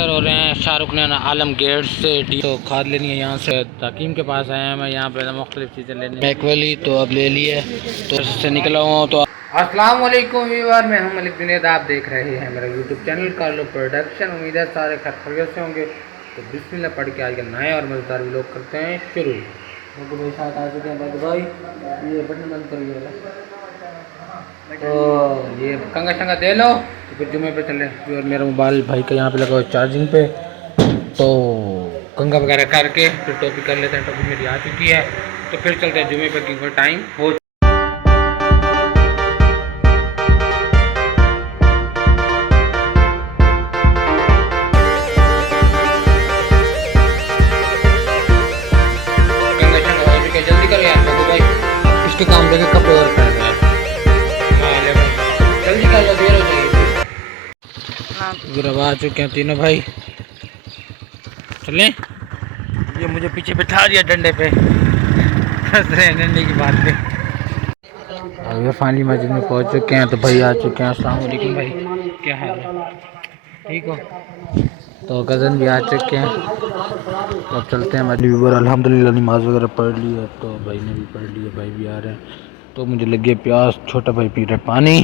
हो रहे हैं शाहरुख ने आलम गेट से तो खाद लेनी है यहाँ से तकीम के पास आए हैं। मैं यहाँ पे मुख्तलिफ चीज़ें लेने मैकवेली तो अब ले ली है तो इससे निकला हुआ हूँ। तो अस्सलाम वालेकुम व्यूअर, मैं हूं मलिक जुनैद, आप देख रहे हैं मेरा यूट्यूब चैनल कारलो प्रोडक्शन। उम्मीद है सारे खैरियत से होंगे। तो बिस्मिल्लाह पढ़ के आज के नए और मज़ेदार व्लॉग करते हैं शुरू। मेरे साथ आ चुके हैं भाई, ये बटन बंद करिए। तो ये कंगा शंगा दे लो तो फिर जुमे पे चले। और मेरा मोबाइल भाई का यहाँ पे लगा हुआ चार्जिंग पे, तो कंगा वगैरह करके फिर टोपी कर लेते हैं। टोपी मेरी आ चुकी है तो फिर चलते हैं जुमे पे क्योंकि टाइम हो। कंगा शंगा हो चुके, जल्दी करो यार भाई, इसके काम देखे कपड़े और पहन रहे हैं। जल्दी कर लो, देर हो जाएगी। गिरवा आ चुके हैं तीनों भाई, चलें। ये मुझे पीछे बिठा दिया डंडे पे डंडे की बात पे। अभी फाइनली मस्जिद में पहुंच चुके हैं तो भाई आ चुके हैं। अस्सलाम वालेकुम भाई, क्या हाल है, ठीक हो? तो कज़न भी आ चुके हैं तो अब चलते हैं मस्जिद पर। अल्हम्दुलिल्लाह नमाज वगैरह पढ़ ली है तो भाई ने भी पढ़ ली है, भाई भी आ रहे हैं। तो मुझे लगी प्यास, छोटा भाई पी रहा है पानी,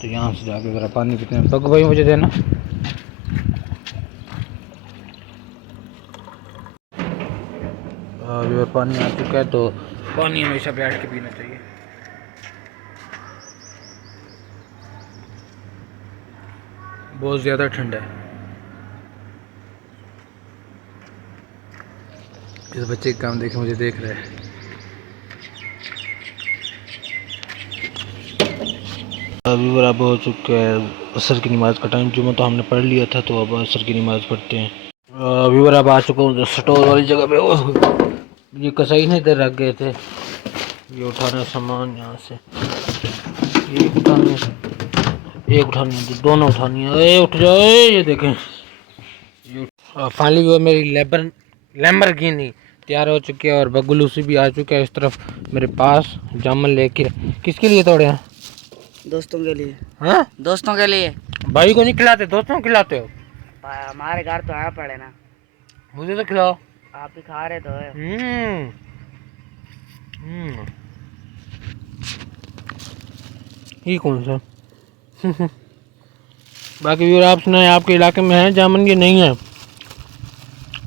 तो यहाँ से जाके ज़रा पानी पीते हैं। तो भाई मुझे देना। और पानी आ चुका है तो पानी हमेशा बैठ के पीना चाहिए। बहुत ज़्यादा ठंडा है। इस बच्चे का काम देखे मुझे देख रहे हैं। अभी बराबर हो चुका है असर की नमाज़ का टाइम। जुम्मा तो हमने पढ़ लिया था तो अब असर की नमाज़ पढ़ते हैं। अभी बराबर आ चुका हूँ स्टोर वाली जगह पे। ये कसाई नहीं इधर रख गए थे, ये उठाना सामान यहाँ से, एक उठानी है, दोनों उठानी है। उठ जाओ, ये देखें। फाइनली वो मेरी लैम्बोर्गिनी तैयार हो चुकी है और बगुलूसी भी आ चुका है इस तरफ मेरे पास। जामुन लेके किसके लिए तोड़े हैं? दोस्तों के लिए। हाँ, दोस्तों के लिए। भाई को नहीं खिलाते, दोस्तों को खिलाते हो? हमारे घर तो आना पड़े ना। मुझे तो खिलाओ। आप भी खा रहे तो है। ये कौन सा बाकी भी आप सुनाए, आपके इलाके में है जामुन की? नहीं है।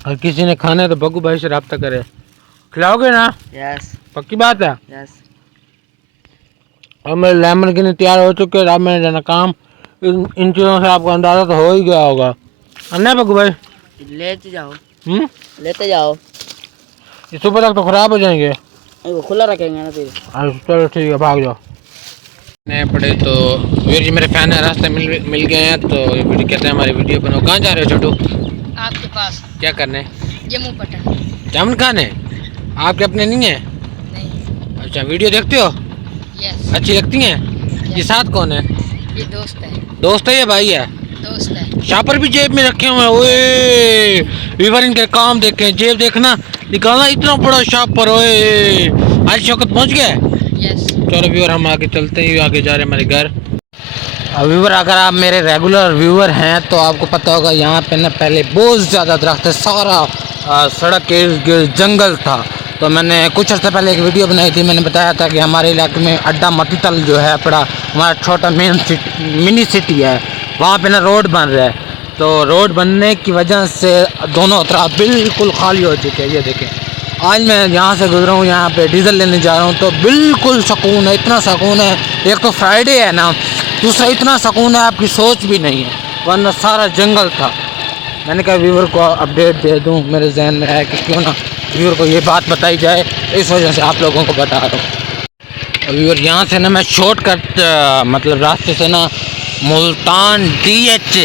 और किसी ने खाना है तो बग्गू भाई से रब्ता करे, खिलाओगे ना? यस। पक्की बात है? यस। और मेरे लैम्बोर्गिनी तैयार हो चुके हैं। अब मैंने जाना काम। इन चीज़ों से आपको अंदाज़ा तो हो ही गया होगा, अन्ना बग्गू भाई? लेते जाओ। लेते जाओ, ये सुबह तक तो ख़राब हो जाएंगे। वो खुला रखेंगे ना फिर। चलो ठीक है, भाग जाओ। नए पड़े तो वीर जी मेरे फैन है, रास्ते मिल गए हैं तो ये वीडियो कहते हैं हमारी वीडियो बनाओ। कहाँ जा रहे हो छोटू? आपके पास। क्या करने? जम्मू पटन। जामुन खाने? आपके अपने नहीं है? नहीं। अच्छा, वीडियो देखते हो? यस। अच्छी लगती हैं? ये साथ कौन है? ये दोस्त है। दोस्त है या भाई है? दोस्त है। शापर भी जेब में रखे हुए हैं। ओए वीवर, इनके काम देखें, जेब देखना, निकालना इतना बड़ा शापर। ओए आज शौकत पहुंच गया है। यस। चलो व्यूअर, हम आगे चलते हैं, आगे जा रहे हैं हमारे घर। व्यूअर, अगर आप मेरे रेगुलर व्यूअर हैं तो आपको पता होगा यहाँ पे ना पहले बहुत ज़्यादा दरख्त है, सारा सड़क के इर्द जंगल था। तो मैंने कुछ अर्से पहले एक वीडियो बनाई थी, मैंने बताया था कि हमारे इलाके में अड्डा मतीतल जो है पड़ा, हमारा छोटा मिनी सिटी है, वहाँ पे ना रोड बन रहा है। तो रोड बनने की वजह से दोनों तरफ बिल्कुल खाली हो चुके हैं। ये देखें, आज मैं यहाँ से गुजरा हूँ, यहाँ पे डीजल लेने जा रहा हूँ तो बिल्कुल सुकून है, इतना सुकून है। एक तो फ्राइडे है ना, दूसरा इतना सुकून है आपकी सोच भी नहीं है, वरना सारा जंगल था। मैंने कहा व्यूअर को अपडेट दे दूँ, मेरे जहन में है कि क्यों ना व्यूअर को ये बात बताई जाए, इस वजह से आप लोगों को बता रहा हूँ। व्यूअर, यहाँ से ना मैं शॉर्टकट मतलब रास्ते से ना मुल्तान DH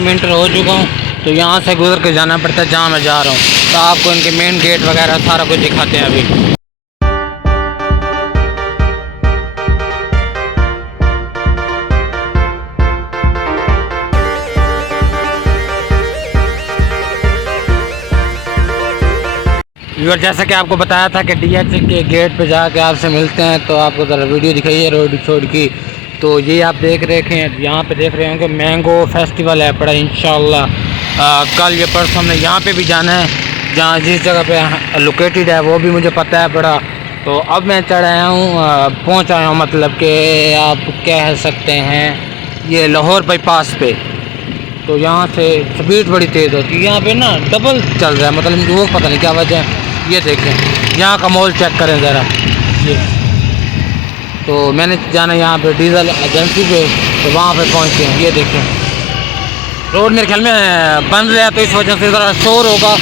में एंटर हो चुका हूँ। तो यहाँ से गुजर के जाना पड़ता है जहाँ मैं जा रहा हूँ। तो आपको इनके मेन गेट वगैरह सारा कुछ दिखाते हैं अभी। व्यूअर, जैसा कि आपको बताया था कि DH के गेट पे जाके आपसे मिलते हैं, तो आपको ज़रा वीडियो दिखाइए रोड छोड़ की। तो ये आप देख रहे हैं, यहाँ पे देख रहे होंगे मैंगो फेस्टिवल है पड़ा इंशाल्लाह। कल ये परसों हमने यहाँ पे भी जाना है, जहाँ जिस जगह पे लोकेटेड है वो भी मुझे पता है पड़ा। तो अब मैं चढ़ आया हूँ, पहुँच आया हूँ, मतलब कि आप कह सकते हैं ये लाहौर बाईपास पे। तो यहाँ से स्पीड बड़ी तेज़ होती है, यहाँ पे ना डबल चल रहा है, मतलब वो पता नहीं क्या वजह है। ये देखें यहाँ का मॉल चेक करें ज़रा ये। तो मैंने जाना यहाँ पे डीजल एजेंसी पे, तो वहाँ पे पहुँचे हैं। ये देखें रोड मेरे ख्याल में बन रहा है, तो इस वजह से ज़रा शोर होगा।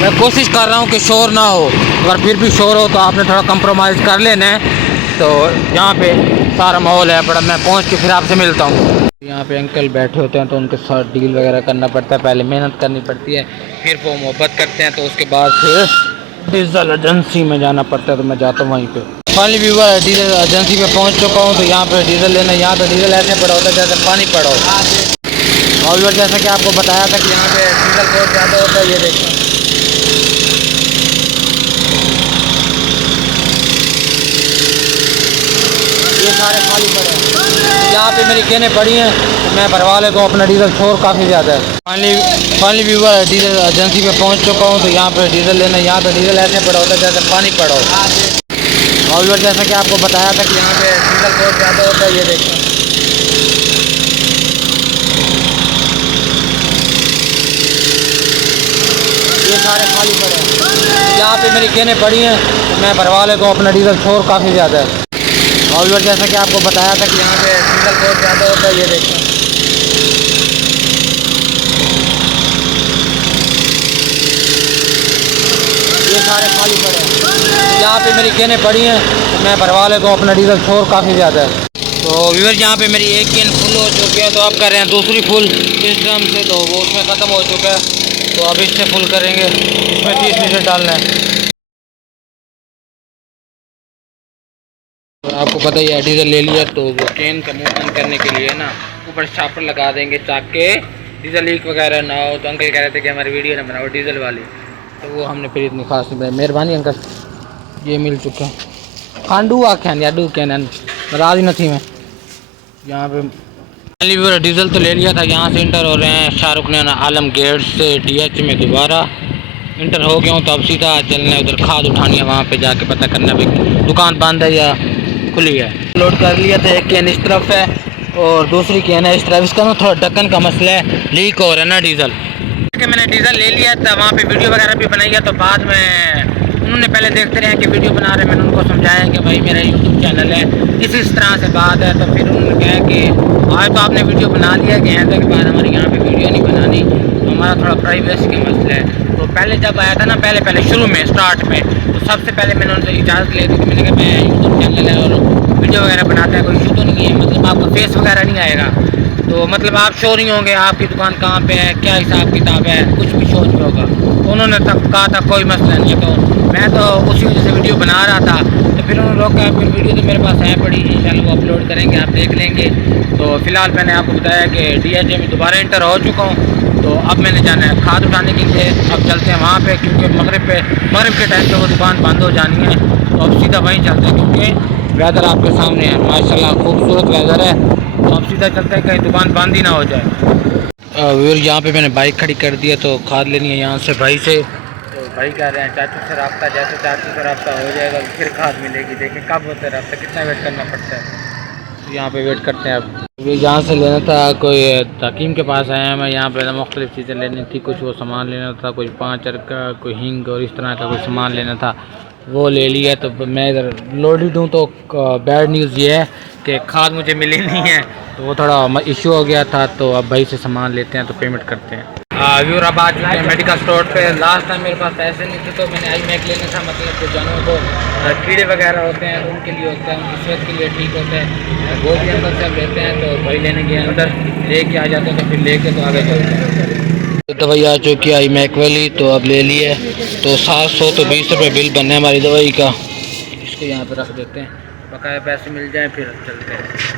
मैं कोशिश कर रहा हूँ कि शोर ना हो, अगर फिर भी शोर हो तो आपने थोड़ा कंप्रोमाइज़ कर लेना है। तो यहाँ पे सारा माहौल है बड़ा, मैं पहुँच के फिर आपसे मिलता हूँ। यहाँ पे अंकल बैठे होते हैं तो उनके साथ डील वगैरह करना पड़ता है, पहले मेहनत करनी पड़ती है, फिर वो मोहब्बत करते हैं, तो उसके बाद फिर डीजल एजेंसी में जाना पड़ता है। तो मैं जाता हूँ वहीं पे। फाइनली व्यूअर डीजल एजेंसी पे पहुँच चुका हूँ। तो यहाँ पे डीजल लेना, यहाँ पे डीजल ऐसे पड़ा होता है जैसे पानी पड़ा हो। और जैसा कि आपको बताया था कि यहाँ पे डीजल बहुत ज़्यादा होता है। ये देखें ये सारे खाली पड़े हैं, यहाँ पे मेरी केनें पड़ी हैं, तो मैं भरवा लेता हूँ अपना डीजल। शोर काफ़ी ज़्यादा है। फाइनली व्यूअर डीजल एजेंसी पे पहुँच चुका हूँ। तो यहाँ पे डीजल लेना, यहाँ पे डीजल ऐसे पड़ा होता है जैसे पानी पड़ा हो। और जैसा कि आपको बताया था कि यहाँ पे डीजल बहुत ज़्यादा होता है। ये देखें ये सारे खाली पड़े हैं, यहाँ पे मेरी केनें पड़ी हैं, तो मैं भरवा लेता हूँ अपना डीजल। शोर काफ़ी ज़्यादा है। और जैसा कि आपको बताया था कि यहाँ पे डीजल बहुत ज़्यादा होता है। ये देखें ये सारे खाली पड़े हैं, यहाँ पे मेरी केनें पड़ी हैं, तो मैं भरवा लेता हूँ अपना डीजल। शोर काफ़ी ज़्यादा है। तो व्यूअर यहाँ पे मेरी एक केन फुल हो चुकी है, तो अब कर रहे हैं दूसरी फुल इस ड्रम से, तो वो उसमें ख़त्म हो चुका है। तो अब इससे फुल करेंगे, इसमें 30 लीटर डालना है। और आपको पता ही है डीजल ले लिया, तो वो केन का मुँह बंद करने के लिए ना ऊपर शापर लगा देंगे ताकि डीजल लीक वगैरह ना हो। तो अंकल कह रहे थे कि हमारी वीडियो ना बनाओ डीजल वाली, तो वो हमने फिर इतनी खास नहीं बनाई। मेहरबानी अंकल। ये मिल चुका है खांडू आख्यान या डू कैन नाराज नहीं मैं यहाँ पे। डीजल तो ले लिया था, यहाँ से इंटर हो रहे हैं शाहरुख ने आलम गेट से DH में दोबारा इंटर हो गया हूँ। तो अब सीधा चलना है उधर, खाद उठानी है, वहाँ पे जाके पता करना है दुकान बंद है या खुली है। लोड कर लिया था, एक कैन इस तरफ है और दूसरी कैन है इस तरफ। इसका ना थोड़ा ढक्कन का मसला है, लीक हो रहा है ना डीजल। मैंने डीजल ले लिया था, वहाँ पे वीडियो वगैरह भी बनाई है। तो बाद में उन्होंने पहले देखते रहे कि वीडियो बना रहे, मैंने उनको समझाया कि भाई मेरा यूट्यूब चैनल है, इस तरह से बात है। तो फिर उन्होंने कहा कि आज तो आपने वीडियो बना लिया कि ऐसे के बाद हमारे यहाँ पे वीडियो नहीं बनानी, तो हमारा थोड़ा प्राइवेसी का मसला है। तो पहले जब आया था ना, पहले शुरू में स्टार्ट में, तो सबसे पहले मैंने उनसे इजाज़त ली थी कि मैंने कहा मैं यूट्यूब चैनल है और वीडियो वगैरह बनाता है, कोई इशू तो नहीं है, मतलब आपका फेस वगैरह नहीं आएगा, तो मतलब आप शो नहीं होंगे, आपकी दुकान कहाँ पे है, क्या हिसाब किताब है, कुछ भी शो नहीं होगा। तो उन्होंने तब कहा था कोई मसला नहीं है। तो मैं तो उसी वजह से वीडियो बना रहा था, तो फिर उन्होंने रोका। फिर वीडियो तो मेरे पास है पड़ी, इंशाल्लाह वो अपलोड करेंगे, आप देख लेंगे। तो फिलहाल मैंने आपको बताया कि DH में दोबारा इंटर हो चुका हूँ। तो अब मैंने जाना है खाद उठाने के लिए। अब चलते हैं वहाँ पे, क्योंकि मगरिब के टाइम पे वो दुकान बंद हो जानी है। तो अब सीधा वहीं चलते हैं, क्योंकि वेदर आपके सामने है, माशाल्लाह खूबसूरत वेदर है। तो अब सीधा चलते हैं, कहीं दुकान बंद ही ना हो जाए। व्यूअर यहाँ पे मैंने बाइक खड़ी कर दी है, तो खाद लेनी है यहाँ से भाई से। तो भाई कह रहे हैं चाचू से रब्ता, जैसे चाचू से रब्ता हो जाएगा फिर खाद मिलेगी। देखें कब होता है रब्ता, कितना वेट करना पड़ता है। तो यहाँ पे वेट करते हैं। अब यहाँ से लेना था, कोई तकीम के पास आया मैं, यहाँ पे मुख्तलिफ़ चीज़ें लेनी थी, कुछ वो सामान लेना था, कोई 5 का, कोई हींग और इस तरह का कोई सामान लेना था, वो ले लिया। तो मैं इधर लोडेड हूँ। तो बैड न्यूज़ ये है कि खाद मुझे मिली नहीं है, तो वो थोड़ा इशू हो गया था। तो अब भाई से सामान लेते हैं, तो पेमेंट करते हैं। व्यूअर अब आ चुके हैं मेडिकल स्टोर पे। लास्ट टाइम मेरे पास पैसे नहीं थे, तो मैंने आई मैक लेना था, मतलब जो जानवरों को कीड़े वगैरह होते हैं उनके लिए होता है, उनकी सेहत के लिए ठीक होता है, वो भी अंदर से अब लेते हैं। तो भाई लेने गए अंदर, लेके आ जाते हैं, तो फिर लेके तो आगे चलते हैं। तो दवाई आ चुकी है आई मैक वाली, तो अब ले लिए। तो 700 तो 20 रुपये बिल बनने हमारी दवाई का। इसको यहाँ पर रख देते हैं, बकाया पैसे मिल जाएँ फिर चलते हैं।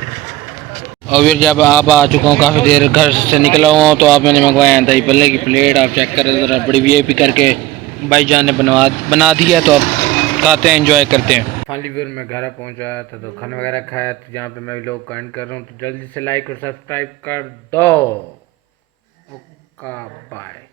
और फिर जब आप आ चुका हूँ, काफ़ी देर घर से निकला हुआ हूँ, तो आप मैंने मंगवाया दही भल्ले की प्लेट। आप चेक करें ज़रा, बड़ी VIP करके भाईजान ने बना दी है। तो अब खाते हैं, एंजॉय करते हैं। फाइनली व्यूअर मैं घर पहुंचा था तो खाना वगैरह खाया, तो यहाँ पे मैं लोग कमेंट कर रहा हूँ, तो जल्दी से लाइक और सब्सक्राइब कर दो। ओका बाय।